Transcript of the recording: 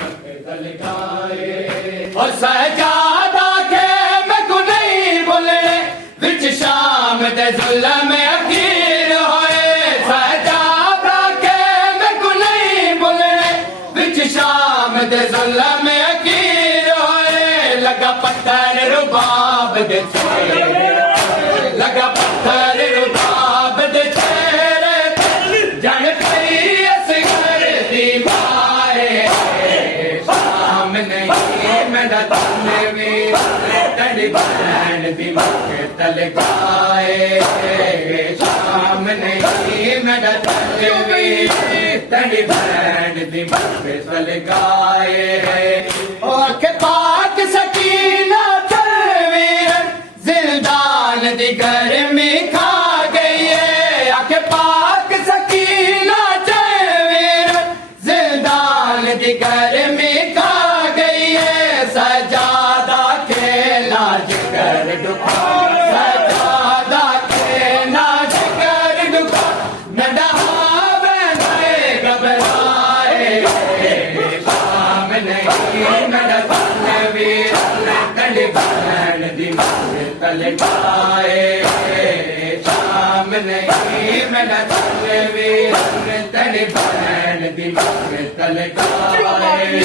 मकतल गाए और सजादा के मैं को नहीं भुलने विच शाम दे जुल्म अखीर होए सजादा के मैं को नहीं भुलने विच शाम दे जुल्म अखीर होए लगा पत्थर रुबाब दे चेहरे लगा पत्थर रुबाब दे चेहरे जन पई असगर दी माए शाम नहीं मेरा तनवीर तेरी बहन दी मकतल गाए शाम नहीं मेरा तनवीर तेरी बहन दी मकतल गाए ओ के पाक सकीना तनवीर जिंदान दी गर्मी खा गई है आखे पाक सकीना तनवीर जिंदान दी गर्मी खा गई है सजादा के लाज कर दुखा सजादा के लाज कर दुखा नडहावे घबराए शाम नहीं मेरा तनवीर तेरी बहन दी मकतल गाए शाम नहीं मेरा तनवीर तेरी बहन दी मकतल गाए